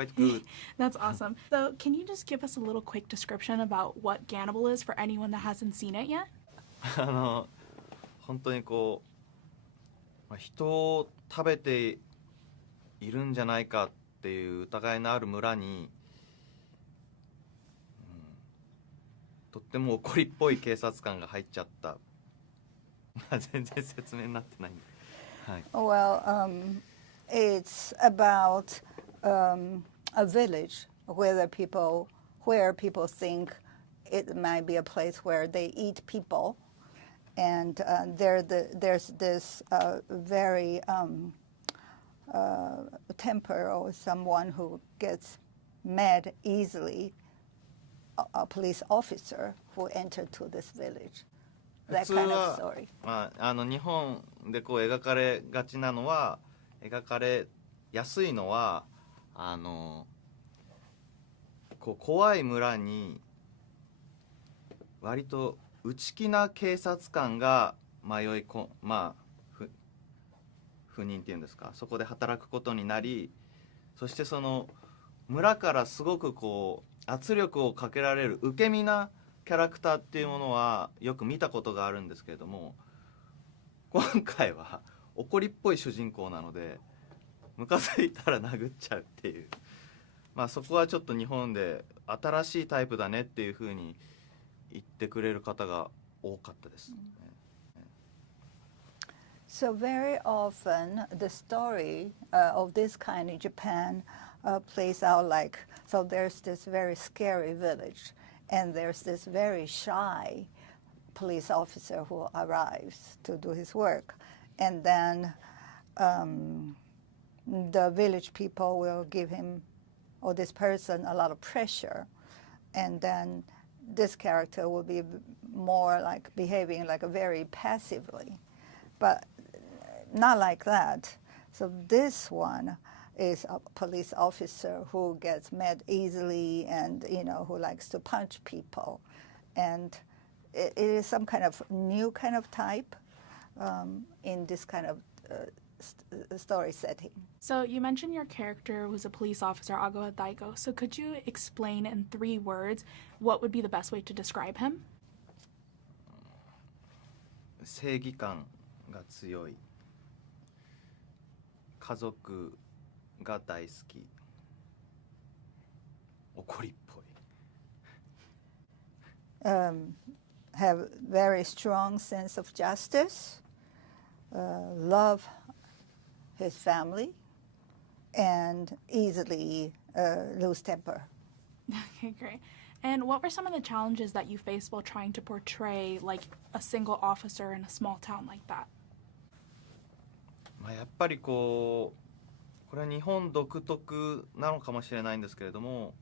quite good. That's awesome. So can you just give us a little quick description about what GANNIBAL is for anyone that hasn't seen it yet? 本当にこう、人を食べているんじゃないかっていう疑いのある村に、とっても怒りっぽい警察官が入っちゃった。全然説明になってないんで。はい。Well, it's about a village where people think it might be a place where they eat people, and there's this very temper or someone who gets mad easily, a police officer who entered to this village. That kind of story. 日本でこう描かれがちなのは、描かれやすいのはこう怖い村に割と内気な警察官が赴任っていうんですか、そこで働くことになり、そしてその村からすごくこう圧力をかけられる受け身なキャラクターっていうものはよく見たことがあるんですけれども、今回は怒りっぽい主人公なので、ムカついたら殴っちゃうっていう、そこはちょっと日本で新しいタイプだねっていうふうに言ってくれる方が多かったです。So very often the story of this kind in Japan plays out like, so there's this very scary village, and there's this very shy police officer who arrives to do his work. And then the village people will give him or this person a lot of pressure. And then this character will be more like behaving like very passively. But not like that. So this one is a police officer who gets mad easily and, who likes to punch people. And it is some kind of new kind of type in this kind of story setting. So you mentioned your character was a police officer, Agawa Daigo. So could you explain in 3 words what would be the best way to describe him? 正義感が強い。家族が大好き。怒りっぽい。Have very strong sense of justice, love his family, and easily lose temper. Okay, great. And what were some of the challenges that you faced while trying to portray like a single officer in a small town like that? やっぱりこれは日本独特なのかもしれないんですけれども、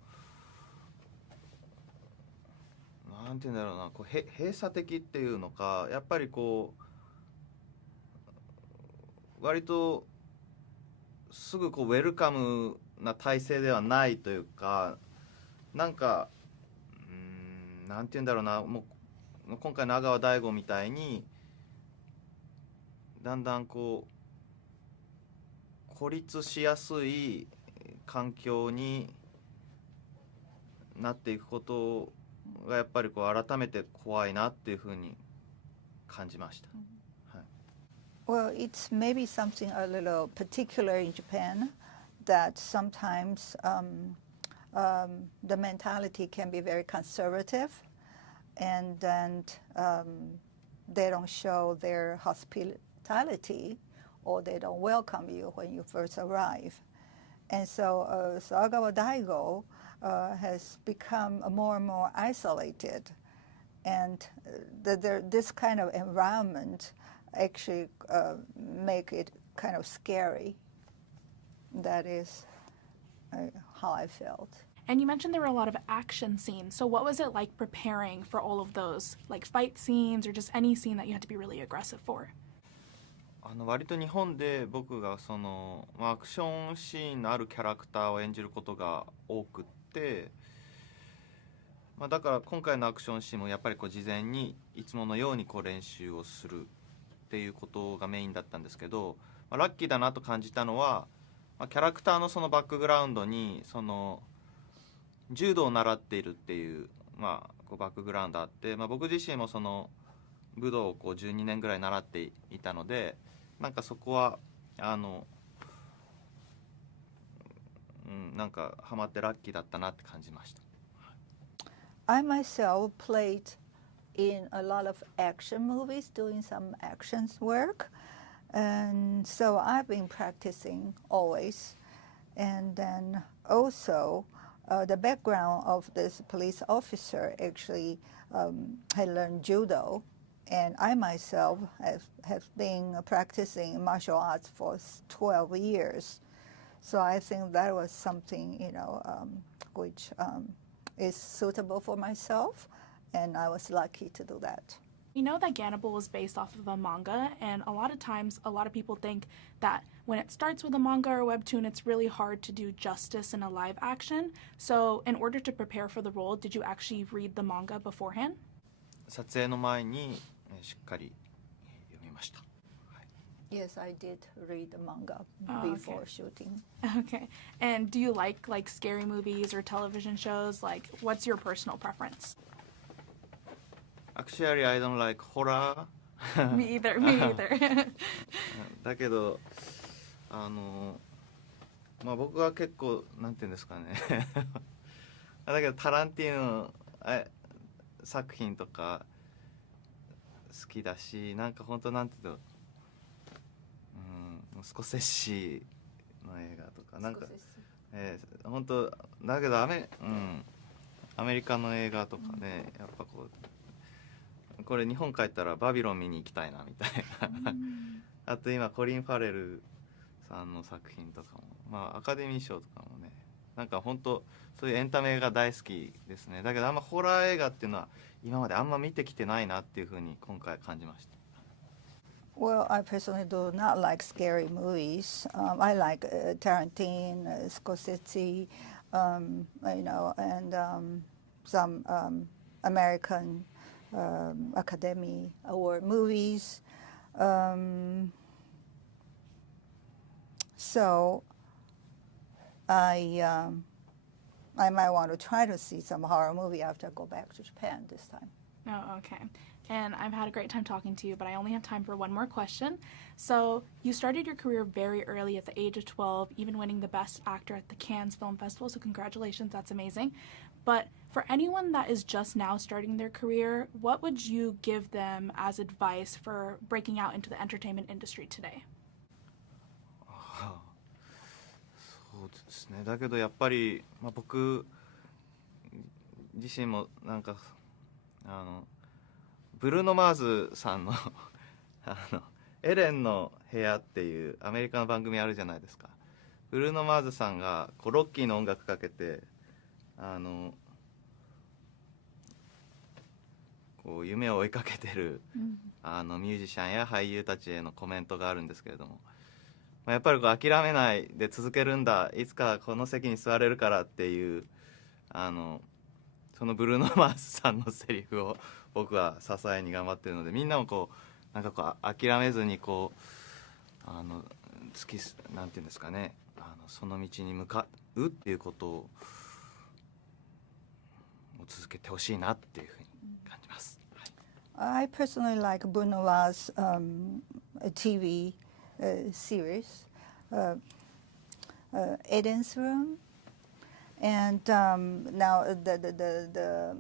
なんていうんだろうな、閉鎖的っていうのか、やっぱり割とすぐウェルカムな体制ではないというか、なんていうんだろうな、もう今回の阿川大吾みたいにだんだん孤立しやすい環境になっていくことがやっぱり改めて怖いなっていうふうに感じました。Well, it's maybe something a little particular in Japan that sometimes the mentality can be very conservative, and then they don't show their hospitality, or they don't welcome you when you first arrive. And so Agawa Daigo has become more and more isolated. And this kind of environment actually make it kind of scary. That is how I felt. And you mentioned there were a lot of action scenes. So what was it like preparing for all of those, like fight scenes or just any scene that you had to be really aggressive for? 割と日本で僕がアクションシーンのあるキャラクターを演じることが多くって、だから今回のアクションシーンもやっぱり事前にいつものように練習をするっていうことがメインだったんですけど、ラッキーだなと感じたのはまあ、キャラクターのそのバックグラウンドにその柔道を習っているっていう、まあ、こうバックグラウンドあって、まあ、僕自身もその武道をこう12年ぐらい習っていたので、なんかそこはなんかハマってラッキーだったなって感じました。I myself played in a lot of action movies, doing some action work. And so I've been practicing always. And then also, the background of this police officer actually had learned judo. And I myself have been practicing martial arts for 12 years. So I think that was something, which is suitable for myself. And I was lucky to do that. We know that GANNIBAL was based off of a manga, and a lot of times, a lot of people think that when it starts with a manga or webtoon, it's really hard to do justice in a live action. So, in order to prepare for the role, did you actually read the manga beforehand? 撮影の前にしっかり読みました。Yes, I did read the manga before shooting. Okay. And do you like scary movies or television shows? Like, what's your personal preference? Actually, I don't like horror. Me either. Me either. だけどまあ僕は結構なんていうんですかねだけどタランティーノ作品とか好きだし、なんか本当なんていうの、スコセッシの映画とかなんか本当だけどアメリカの映画とかね、やっぱこれ日本帰ったらバビロン見に行きたいなみたいなあと今コリン・ファレルさんの作品とかも、まあアカデミー賞とかもね、なんか本当そういうエンタメが大好きですね。だけどあんまホラー映画っていうのは今まであんま見てきてないなっていうふうに今回感じました。Well, I personally do not like scary movies. I like Tarantino, Scorsese, and some American Academy Award movies. So I might want to try to see some horror movie after I go back to Japan this time. Oh, okay. And I've had a great time talking to you, but I only have time for one more question. So you started your career very early at the age of 12, even winning the Best Actor at the Cannes Film Festival, so congratulations, that's amazing. But for anyone that is just now starting their career, what would you give them as advice for breaking out into the entertainment industry today? そうですね。だけどやっぱり、まあ、僕自身もなんかブルーノ・マーズさんのエレンの部屋っていうアメリカの番組あるじゃないですか。ブルーノ・マーズさんがこうロッキーの音楽かけてこう夢を追いかけてる、ミュージシャンや俳優たちへのコメントがあるんですけれども、まあ、やっぱりこう諦めないで続けるんだ、いつかこの席に座れるからっていうそのブルーノ・マーズさんのセリフを僕は支えに頑張ってるので、みんなもこうなんかこう諦めずにこうなんていうんですかね、その道に向かうっていうことを続けてほしいなっていうふうに感じます。I personally like Bruno Mars' TV series, Eden's Room, and now the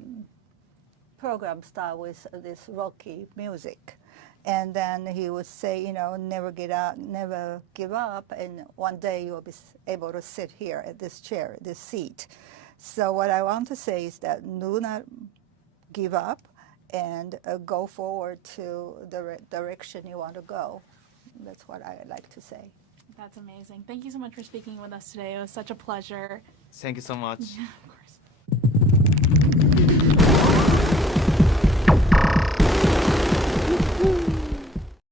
program starts with this rocky music, and then he would say, never get up, never give up, and one day you'll be able to sit here at this chair, this seat. So what I want to say is that do not give up and go forward to the direction you want to go. That's what I like to say. That's amazing. Thank you so much for speaking with us today. It was such a pleasure. Thank you so much. Yeah, of course.